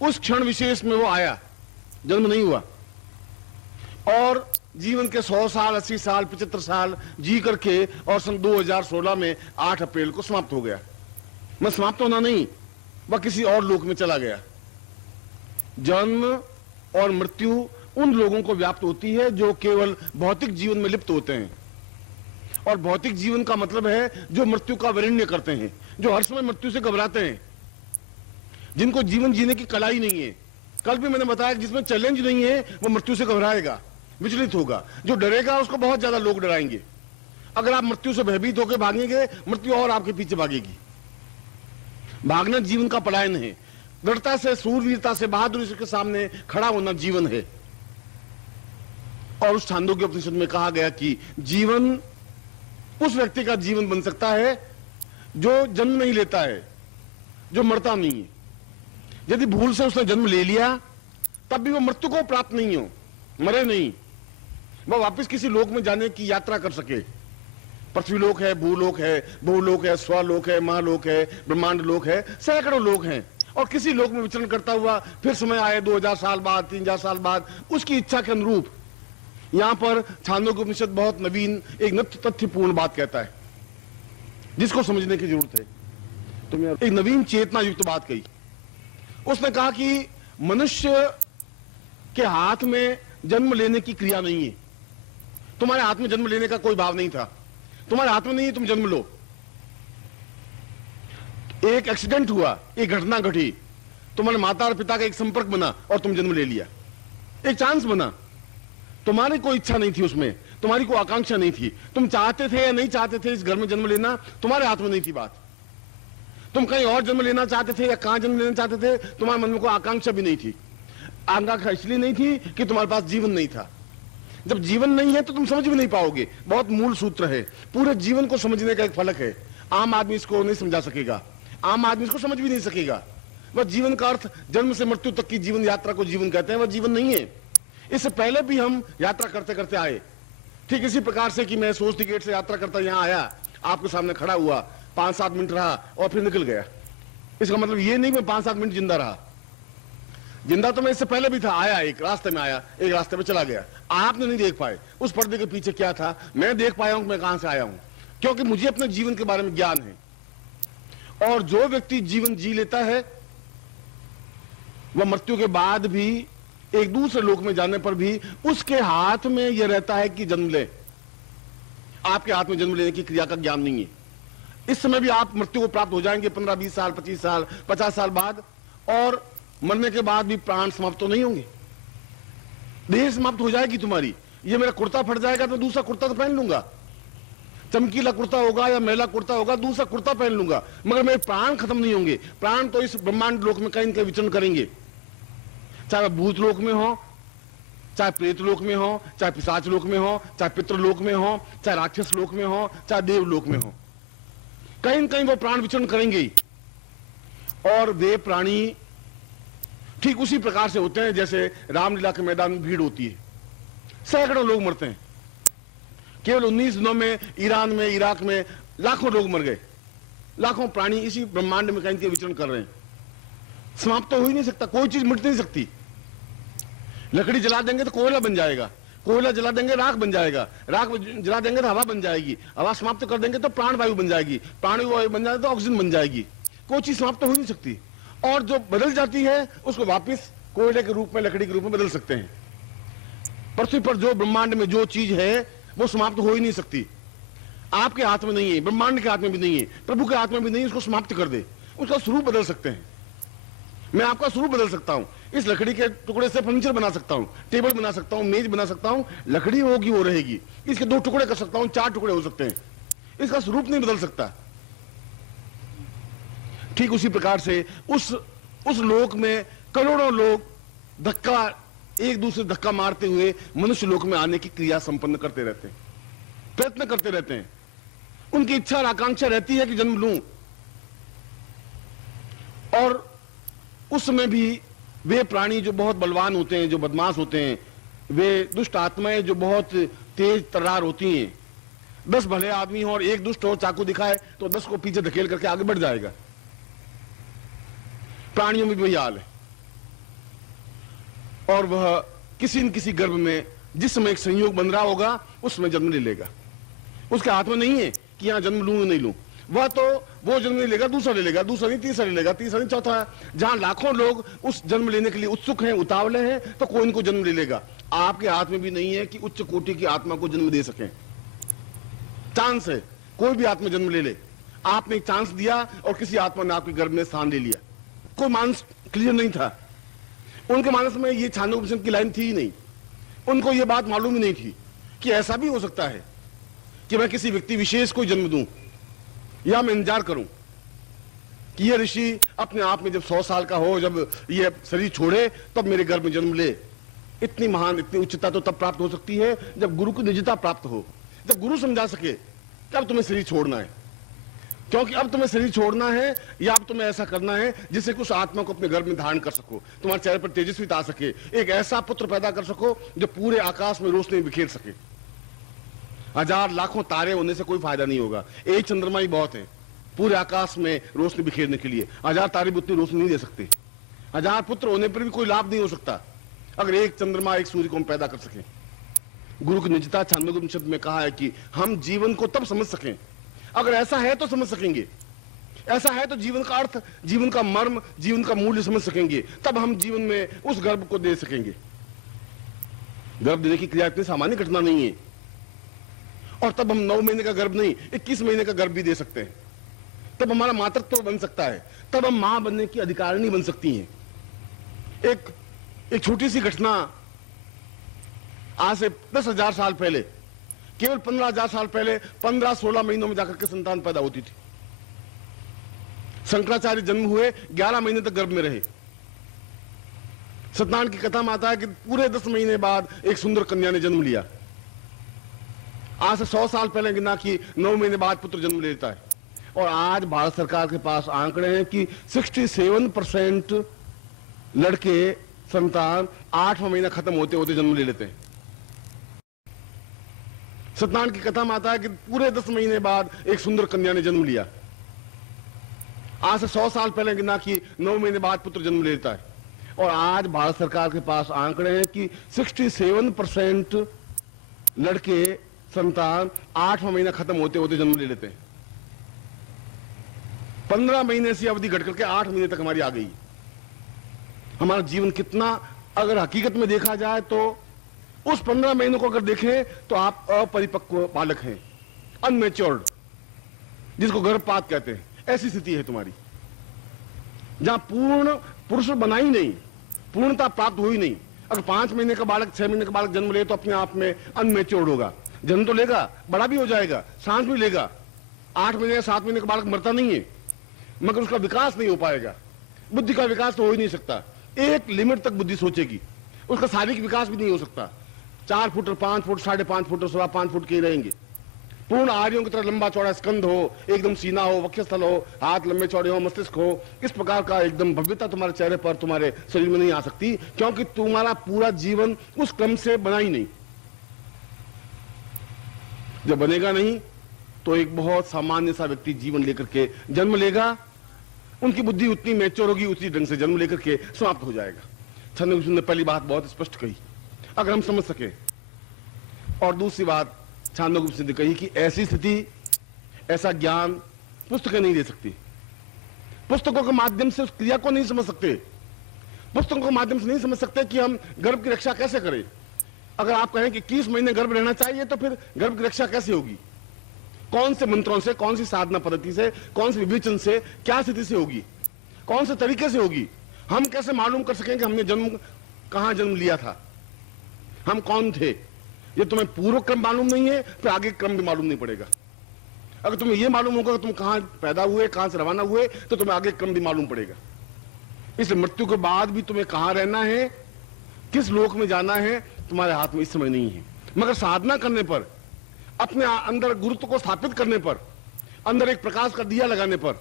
उस क्षण विशेष में वो आया, जन्म नहीं हुआ, और जीवन के 100 साल, 80 साल, 75 साल जी करके और सन 2016 में 8 अप्रैल को समाप्त हो गया। मैं समाप्त होना नहीं, वह किसी और लोक में चला गया। जन्म और मृत्यु उन लोगों को व्याप्त होती है जो केवल भौतिक जीवन में लिप्त होते हैं, और भौतिक जीवन का मतलब है जो मृत्यु का वर्ण्य करते हैं, जो हर समय मृत्यु से घबराते हैं, जिनको जीवन जीने की कला ही नहीं है। कल भी मैंने बताया कि जिसमें चैलेंज नहीं है वो मृत्यु से घबराएगा, विचलित होगा। जो डरेगा उसको बहुत ज्यादा लोग डराएंगे। अगर आप मृत्यु से भयभीत होकर भागेंगे, मृत्यु और आपके पीछे भागेगी। भागना जीवन का पलायन है। दृढ़ता से, सूरवीरता से, बहादुरी के सामने खड़ा होना जीवन है। और उस छांदोग्य उपनिषद में कहा गया कि जीवन उस व्यक्ति का जीवन बन सकता है जो जन्म नहीं लेता है, जो मरता नहीं है। यदि भूल से उसने जन्म ले लिया तब भी वो मृत्यु को प्राप्त नहीं हो, मरे नहीं, वह वापस किसी लोक में जाने की यात्रा कर सके। पृथ्वी लोक है, भूलोक है, बहुलोक है, स्वलोक है, महालोक है, ब्रह्मांड लोक है, सैकड़ों लोक हैं, और किसी लोक में विचरण करता हुआ फिर समय आए 2000 साल बाद, 3000 साल बाद, उसकी इच्छा के अनुरूप। यहां पर छांदोग्य उपनिषद बहुत नवीन, एक नित्य तथ्यपूर्ण बात कहता है जिसको समझने की जरूरत है। तो मैं एक नवीन चेतना युक्त बात कही। उसने कहा कि मनुष्य के हाथ में जन्म लेने की क्रिया नहीं है। तुम्हारे हाथ में जन्म लेने का कोई भाव नहीं था, तुम्हारे हाथ में नहीं है, तुम जन्म लो। एक एक्सीडेंट हुआ, एक घटना घटी, तुम्हारे माता और पिता का एक संपर्क बना और तुम जन्म ले लिया। एक चांस बना, तुम्हारी कोई इच्छा नहीं थी उसमें, तुम्हारी कोई आकांक्षा नहीं थी। तुम चाहते थे या नहीं चाहते थे इस घर में जन्म लेना, तुम्हारे हाथ में नहीं थी बात। तुम कहीं और जन्म लेना चाहते थे या कहां जन्म लेना चाहते थे, तुम्हारे मन में कोई आकांक्षा भी नहीं थी। आकांक्षा इसलिए नहीं थी कि तुम्हारे पास जीवन नहीं था। जब जीवन नहीं है तो तुम समझ भी नहीं पाओगे। बहुत मूल सूत्र है, पूरे जीवन को समझने का एक फलक है। आम आदमी इसको नहीं समझा सकेगा, आम आदमी इसको समझ भी नहीं सकेगा। वह जीवन का अर्थ जन्म से मृत्यु तक की जीवन यात्रा को जीवन कहते हैं, वह जीवन नहीं है। इससे पहले भी हम यात्रा करते करते आए, ठीक इसी प्रकार से कि मैं सोच टिकट से यात्रा करता यहां आया, आपके सामने खड़ा हुआ, 5-7 मिनट रहा और फिर निकल गया। इसका मतलब ये नहीं मैं 5-7 मिनट जिंदा रहा। जिंदा तो मैं इससे पहले भी था, आया, एक रास्ते में आया, एक रास्ते में चला गया। आपने नहीं देख पाए उस पर्दे के पीछे क्या था। मैं देख पाया हूं मैं कहां से आया हूं, क्योंकि मुझे अपने जीवन के बारे में ज्ञान है। और जो व्यक्ति जीवन जी लेता है वह मृत्यु के बाद भी, एक दूसरे लोक में जाने पर भी उसके हाथ में यह रहता है कि जन्म ले। आपके हाथ में जन्म लेने की क्रिया का ज्ञान नहीं है। इस समय भी आप मृत्यु को प्राप्त हो जाएंगे 15-20 साल, 25 साल, 50 साल बाद, और मरने के बाद भी प्राण समाप्त तो नहीं होंगे। देह समाप्त हो जाएगी तुम्हारी। ये मेरा कुर्ता फट जाएगा तो दूसरा कुर्ता तो पहन लूंगा, चमकीला कुर्ता होगा या मैला कुर्ता होगा, दूसरा कुर्ता पहन लूंगा, मगर मेरे प्राण खत्म नहीं होंगे। प्राण तो इस ब्रह्मांड लोक में कहीं न कहीं विचरण करेंगे, चाहे भूत लोक में हो, चाहे प्रेत लोक में हो, चाहे पिशाच लोक में हो, चाहे पितृलोक में हो, चाहे राक्षस लोक में हो, चाहे देव लोक में हो, कहीं न कहीं वो प्राण विचरण करेंगे ही। और देव प्राणी ठीक उसी प्रकार से होते हैं जैसे रामलीला के मैदान में भीड़ होती है, सैकड़ों लोग मरते हैं। केवल 19 दिनों में ईरान में, इराक में लाखों लोग मर गए। लाखों प्राणी इसी ब्रह्मांड में कहीं विचरण कर रहे हैं। समाप्त तो हो ही नहीं सकता, कोई चीज मिट नहीं सकती। लकड़ी जला देंगे तो कोयला बन जाएगा, कोयला जला देंगे राख बन जाएगा, राख जला देंगे तो हवा बन जाएगी, हवा समाप्त कर देंगे तो प्राण वायु बन जाएगी, प्राण वायु बन जाए तो ऑक्सीजन बन जाएगी। कोई चीज समाप्त तो हो नहीं सकती। और जो बदल जाती है उसको वापस कोयले के रूप में, लकड़ी के रूप में बदल सकते हैं। पृथ्वी पर जो ब्रह्मांड में जो चीज है वो समाप्त हो ही नहीं सकती। आपके हाथ में नहीं है, ब्रह्मांड के हाथ में भी नहीं है, प्रभु के हाथ में भी नहीं है। उसको समाप्त कर दे, उसका स्वरूप बदल सकते हैं। मैं आपका स्वरूप बदल सकता हूं, इस लकड़ी के टुकड़े से फर्नीचर बना सकता हूं, टेबल बना सकता हूं, मेज बना सकता हूं। लकड़ी होगी वो रहेगी। इसके 2 टुकड़े कर सकता हूं, 4 टुकड़े हो सकते हैं, इसका स्वरूप नहीं बदल सकता। ठीक उसी प्रकार से उस लोक में करोड़ों लोग धक्का, एक दूसरे धक्का मारते हुए मनुष्य लोक में आने की क्रिया संपन्न करते रहते हैं, प्रयत्न करते रहते हैं। उनकी इच्छा और आकांक्षा रहती है कि जन्म लूं। और उस समय भी वे प्राणी जो बहुत बलवान होते हैं, जो बदमाश होते हैं, वे दुष्ट आत्माएं जो बहुत तेज तर्रार होती हैं, 10 भले आदमी हो और एक दुष्ट और चाकू दिखाए तो 10 को पीछे धकेल करके आगे बढ़ जाएगा। प्राणियों में भी वही हाल है। और वह किसी न किसी गर्भ में जिस समय एक संयोग बन रहा होगा उस समय जन्म ले लेगा। उसके हाथ में नहीं है कि यहां जन्म लूं या नहीं लूं। वह तो वो जन्म ले लेगा, दूसरा ले लेगा, दूसरा नहीं तीसरा ले लेगा, तीसरा नहीं चौथा। जहां लाखों लोग उस जन्म लेने के लिए उत्सुक हैं, उतावले हैं, तो कोई इनको जन्म ले लेगा। आपके हाथ में भी नहीं है कि उच्च कोटि की आत्मा को जन्म दे सकें। चांस है, कोई भी आत्मा जन्म ले ले। आपने एक चांस दिया और किसी आत्मा ने आपके गर्भ में स्थान ले लिया। कोई मानस क्लियर नहीं था, उनके मानस में ये छांदोग्योपनिषद की लाइन थी ही नहीं। उनको ये बात मालूम ही नहीं थी कि ऐसा भी हो सकता है कि मैं किसी व्यक्ति विशेष को जन्म दूं, या मैं इंतजार करूं कि ये ऋषि अपने आप में जब 100 साल का हो, जब ये शरीर छोड़े, तब मेरे गर्भ में जन्म ले। इतनी महान, इतनी उच्चता तो तब प्राप्त हो सकती है जब गुरु की निजता प्राप्त हो, जब गुरु समझा सके कि अब तुम्हें शरीर छोड़ना है, क्योंकि अब तुम्हें शरीर छोड़ना है या अब तुम्हें ऐसा करना है जिससे कुछ आत्मा को अपने गर्भ में धारण कर सको, तुम्हारे चेहरे पर तेजस्विता आ सके, एक ऐसा पुत्र पैदा कर सको जो पूरे आकाश में रोशनी बिखेर सके। हजार लाखों तारे होने से कोई फायदा नहीं होगा, एक चंद्रमा ही बहुत है पूरे आकाश में रोशनी बिखेरने के लिए। हजार तारे भी उतनी रोशनी नहीं दे सकते। हजार पुत्र होने पर भी कोई लाभ नहीं हो सकता अगर एक चंद्रमा, एक सूर्य को हम पैदा कर सकें। गुरु की निजता छांदोग्योपनिषद में कहा है कि हम जीवन को तब समझ सकें, अगर ऐसा है तो समझ सकेंगे, ऐसा है तो जीवन का अर्थ, जीवन का मर्म, जीवन का मूल्य समझ सकेंगे, तब हम जीवन में उस गर्भ को दे सकेंगे। गर्भ देने की क्रिया इतनी सामान्य घटना नहीं है, और तब हम 9 महीने का गर्भ नहीं, 21 महीने का गर्भ भी दे सकते हैं। तब हमारा मातृत्व बन सकता है, तब हम मां बनने की अधिकारिणी बन सकती हैं। एक छोटी सी घटना, आज से 10,000 साल पहले, केवल 15,000 साल पहले 15-16 महीनों में जाकर के संतान पैदा होती थी। शंकराचार्य जन्म हुए, 11 महीने तक गर्भ में रहे। सत्यनारायण की कथा में आता है कि पूरे 10 महीने बाद एक सुंदर कन्या ने जन्म लिया। आज से 100 साल पहले गिना कि 9 महीने बाद पुत्र जन्म लेता है। और आज भारत सरकार के पास आंकड़े हैं कि 67% लड़के संतान 8वां महीना खत्म होते होते जन्म ले लेते हैं। सत्यनारायण की कथा में आता है कि पूरे 10 महीने बाद एक सुंदर कन्या ने जन्म लिया। आज से 100 साल पहले गिना कि 9 महीने बाद पुत्र जन्म लेता है। और आज भारत सरकार के पास आंकड़े हैं कि 67% लड़के संतान 8वां महीना खत्म होते होते जन्म ले लेते हैं। 15 महीने से अवधि घट करके 8 महीने तक हमारी आ गई। हमारा जीवन कितना, अगर हकीकत में देखा जाए तो उस 15 महीनों को अगर देखें तो आप अपरिपक्व बालक हैं, अनमेच्योर्ड, जिसको गर्भपात कहते हैं। ऐसी स्थिति है तुम्हारी, जहां पूर्ण पुरुष बना ही नहीं, पूर्णता प्राप्त हुई नहीं। अगर 5 महीने का बालक, 6 महीने का बालक जन्म ले तो अपने आप में अनमेच्योर्ड होगा। जन्म तो लेगा, बड़ा भी हो जाएगा, सांस भी लेगा। 8 महीने 7 महीने का बालक मरता नहीं है, मगर उसका विकास नहीं हो पाएगा। बुद्धि का विकास तो हो ही नहीं सकता। एक लिमिट तक बुद्धि सोचेगी, उसका शारीरिक विकास भी नहीं हो सकता। 4 फुट और 5 फुट, 5.5 फुट और 5.25 फुट के रहेंगे। पूर्ण आर्यों की तरह लंबा चौड़ा स्कंध हो, एकदम सीना हो, वक्षस्थल हो, हाथ लंबे चौड़े हो, मस्तिष्क हो। इस प्रकार का एकदम भव्यता तुम्हारे चेहरे पर, तुम्हारे शरीर में नहीं आ सकती, क्योंकि तुम्हारा पूरा जीवन उस क्रम से बना ही नहीं। जब बनेगा नहीं तो एक बहुत सामान्य सा व्यक्ति जीवन लेकर के जन्म लेगा। उनकी बुद्धि उतनी मैच्योर होगी, उसी ढंग से जन्म लेकर के समाप्त हो जाएगा। छांदोग्योपनिषद ने पहली बात बहुत स्पष्ट कही, अगर हम समझ सके। और दूसरी बात छांदोग्योपनिषद ने कही कि ऐसी स्थिति, ऐसा ज्ञान पुस्तकें नहीं दे सकती। पुस्तकों के माध्यम से उस क्रिया को नहीं समझ सकते। पुस्तकों के माध्यम से नहीं समझ सकते कि हम गर्भ की रक्षा कैसे करें। अगर आप कहें कि 21 महीने गर्भ रहना चाहिए, तो फिर गर्भ की रक्षा कैसे होगी? कौन से मंत्रों से, कौन सी साधना पद्धति से, कौन से विवेचन से, क्या स्थिति से होगी, कौन से तरीके से होगी? हम कैसे मालूम कर सकेंगे हमने कहां जन्म लिया था, हम कौन थे? ये तुम्हें पूर्व क्रम मालूम नहीं है, फिर आगे क्रम भी मालूम नहीं पड़ेगा। अगर तुम्हें यह मालूम होगा कि तुम कहां पैदा हुए, कहां से रवाना हुए, तो तुम्हें आगे क्रम भी मालूम पड़ेगा। इसलिए मृत्यु के बाद भी तुम्हें कहां रहना है, किस लोक में जाना है, तुम्हारे हाथ में इस समय नहीं है। मगर साधना करने पर, अपने अंदर गुरुत्व को स्थापित करने पर, अंदर एक प्रकाश का दिया लगाने पर,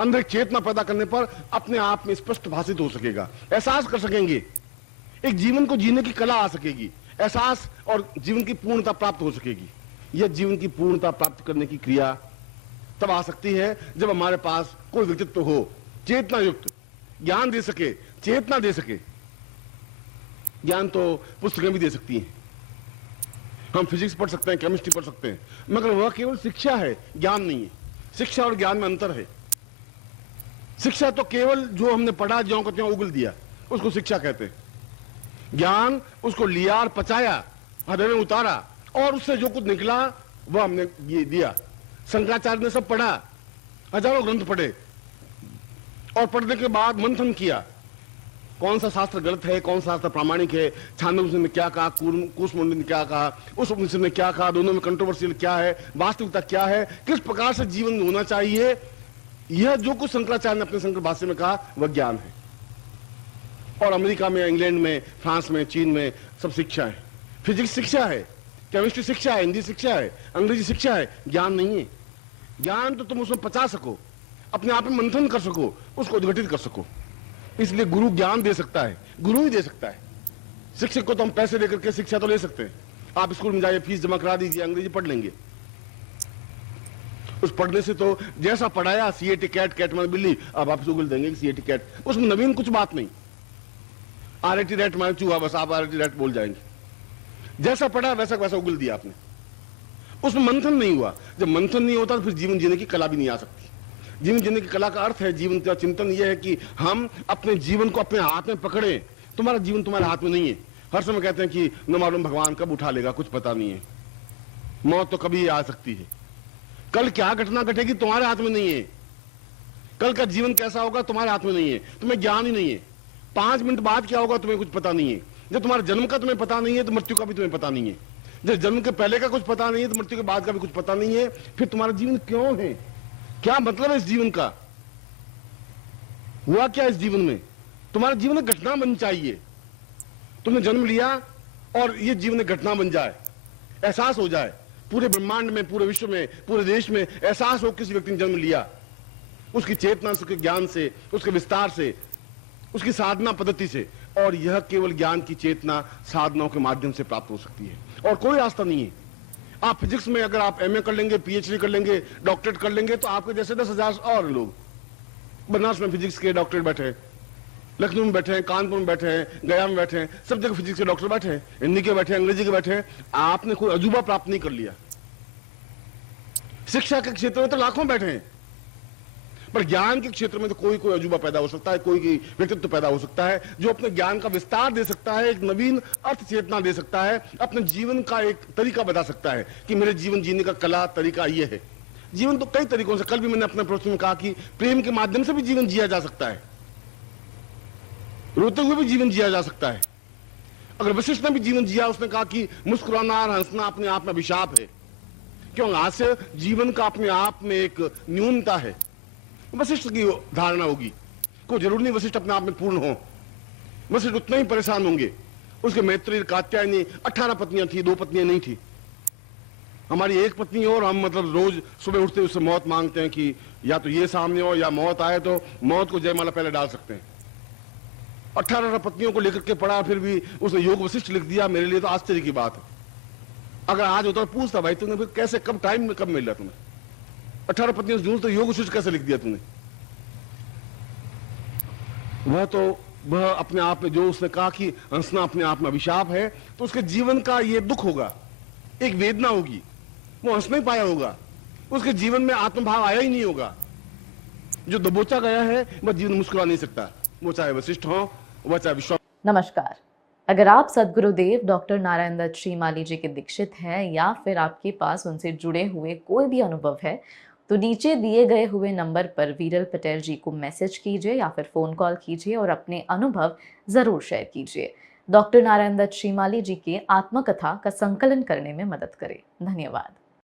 अंदर एक चेतना पैदा करने पर अपने आप में स्पष्ट भाषित हो सकेगा। एहसास कर सकेंगे, एक जीवन को जीने की कला आ सकेगी, एहसास और जीवन की पूर्णता प्राप्त हो सकेगी। यह जीवन की पूर्णता प्राप्त करने की क्रिया तब आ सकती है जब हमारे पास कोई व्यक्तित्व हो, चेतना युक्त, ज्ञान दे सके, चेतना दे सके। ज्ञान तो पुस्तकें भी दे सकती हैं, हम फिजिक्स पढ़ सकते हैं, केमिस्ट्री पढ़ सकते हैं, मगर वह केवल शिक्षा है, ज्ञान नहीं है। शिक्षा और ज्ञान में अंतर है। शिक्षा तो केवल जो हमने पढ़ा ज्यों को त्यों उगल दिया, उसको शिक्षा कहते हैं। ज्ञान उसको लिया और पचाया, हृदय में उतारा, और उससे जो कुछ निकला वह हमने ये दिया। शंकराचार्य ने सब पढ़ा, हजारों ग्रंथ पढ़े, और पढ़ने के बाद मंथन किया, कौन सा शास्त्र गलत है, कौन सा शास्त्र प्रामाणिक है, छांदोग्य ने क्या कहा, कुसमुंडी ने क्या कहा, उस उपनिषद ने क्या कहा, दोनों में कंट्रोवर्शियल क्या है, वास्तविकता क्या है, किस प्रकार से जीवन होना चाहिए। यह जो कुछ शंकराचार्य ने अपने शंकर भाष्य में कहा वह ज्ञान है। और अमेरिका में, इंग्लैंड में, फ्रांस में, चीन में सब शिक्षा है। फिजिक्स शिक्षा है, केमिस्ट्री शिक्षा है, हिंदी शिक्षा है, अंग्रेजी शिक्षा है, ज्ञान नहीं है। ज्ञान तो तुम उसमें पचा सको, अपने आप में मंथन कर सको, उसको उद्घटित कर सको। इसलिए गुरु ज्ञान दे सकता है, गुरु ही दे सकता है। शिक्षक को तो हम पैसे देकर के शिक्षा तो ले सकते हैं, आप स्कूल में जाइए, फीस जमा करा दीजिए, अंग्रेजी पढ़ लेंगे। उस पढ़ने से तो जैसा पढ़ाया, सीएटी कैट, कैट माने बिल्ली, अब आप गूगल देंगे सीएटी कैट, उसमें नवीन कुछ बात नहीं। आरएटी रैट माने चूहा, बस आप आरएटी रैट बोल जाएंगे। जैसा पढ़ा वैसा वैसा उगल दिया आपने, उसमें मंथन नहीं हुआ। जब मंथन नहीं होता तो फिर जीवन जीने की कला भी नहीं आ सकती। जीवन जीने की कला का अर्थ है, जीवन का चिंतन यह है कि हम अपने जीवन को अपने हाथ में पकड़े। तुम्हारा जीवन तुम्हारे हाथ में नहीं है। हर समय कहते हैं कि न मालूम भगवान कब उठा लेगा, कुछ पता नहीं है, मौत तो कभी आ सकती है। कल क्या घटना घटेगी तुम्हारे हाथ में नहीं है। कल का जीवन कैसा होगा तुम्हारे हाथ में नहीं है, तुम्हें ज्ञान ही नहीं है। 5 मिनट बाद क्या होगा तुम्हें कुछ पता नहीं है। जब तुम्हारे जन्म का तुम्हें पता नहीं है तो मृत्यु का भी तुम्हें पता नहीं है। जब जन्म के पहले का कुछ पता नहीं है तो मृत्यु के बाद का भी कुछ पता नहीं है। फिर तुम्हारा जीवन क्यों है, क्या मतलब है इस जीवन का, हुआ क्या इस जीवन में। तुम्हारा जीवन एक घटना बन चाहिए। तुमने जन्म लिया और ये जीवन एक घटना बन जाए, एहसास हो जाए, पूरे ब्रह्मांड में, पूरे विश्व में, पूरे देश में एहसास हो किसी व्यक्ति ने जन्म लिया, उसकी चेतना से, उसके ज्ञान से, उसके विस्तार से, उसकी साधना पद्धति से। और यह केवल ज्ञान की चेतना साधनाओं के माध्यम से प्राप्त हो सकती है, और कोई रास्ता नहीं है। आप फिजिक्स में अगर आप एमए कर लेंगे, पीएचडी कर लेंगे, डॉक्टरेट कर लेंगे, तो आपके जैसे 10,000 और लोग बनारस में फिजिक्स के डॉक्टरेट बैठे हैं, लखनऊ में बैठे हैं, कानपुर में बैठे हैं, गया में बैठे हैं, सब जगह फिजिक्स के डॉक्टर बैठे हैं, हिंदी के बैठे हैं, अंग्रेजी के बैठे हैं। आपने कोई अजूबा प्राप्त नहीं कर लिया। शिक्षा के क्षेत्र में तो लाखों बैठे हैं, पर ज्ञान के क्षेत्र में तो कोई कोई अजूबा पैदा हो सकता है, कोई व्यक्तित्व पैदा हो सकता है जो अपने ज्ञान का विस्तार दे सकता है, एक नवीन अर्थ चेतना दे सकता है, अपने जीवन का एक तरीका बता सकता है कि मेरे जीवन जीने का कला तरीका ये है। जीवन तो कई तरीकों से, कल भी मैंने अपने प्रश्न में कहा कि प्रेम के माध्यम से भी जीवन जिया जा सकता है, रोते हुए भी जीवन जिया जा सकता है। अगर वशिष्ठ ने भी जीवन जिया, उसने कहा कि मुस्कुराना और हंसना अपने आप में अभिशाप है, क्यों हास्य जीवन का अपने आप में एक न्यूनता है। वशिष्ठ की धारणा होगी, कोई जरूर नहीं वशिष्ठ अपने आप में पूर्ण हो, वशिष्ठ उतने ही परेशान होंगे। उसके मैत्री कात्यायनी 18 पत्नियां थी, 2 पत्नियां नहीं थी। हमारी एक पत्नी हो और हम मतलब रोज सुबह उठते उससे मौत मांगते हैं कि या तो ये सामने हो या मौत आए तो मौत को जयमाला पहले डाल सकते हैं। 18 पत्नियों को लेकर के पढ़ा, फिर भी उसने योग वशिष्ठ लिख दिया। मेरे लिए तो आश्चर्य की बात है। अगर आज होता तो पूछता, भाई तुमने फिर कैसे, कब टाइम में कब मिल रहा तुम्हें 18 पत्नियों से ढूंढ, तो योग वशिष्ठ कैसे लिख दिया तुमने। वह अपने आप में, जो उसने कहा कि हंसना अपने आप में अभिशाप है, तो उसके जीवन का ये दुख होगा, एक वेदना होगी, वो हंस नहीं पाया होगा, उसके जीवन में आत्मभाव आया ही नहीं होगा। जो दबोचा गया है वह जीवन मुस्कुरा नहीं सकता, वो चाहे वशिष्ठ हो, वह चाहे विश्वास। नमस्कार। अगर आप सद्गुरुदेव डॉक्टर नारायण दत्त श्रीमाली जी के दीक्षित हैं या फिर आपके पास उनसे जुड़े हुए कोई भी अनुभव है, तो नीचे दिए गए हुए नंबर पर वीरल पटेल जी को मैसेज कीजिए या फिर फ़ोन कॉल कीजिए और अपने अनुभव ज़रूर शेयर कीजिए। डॉक्टर नारायण दत्त श्रीमाली जी के आत्मकथा का संकलन करने में मदद करें। धन्यवाद।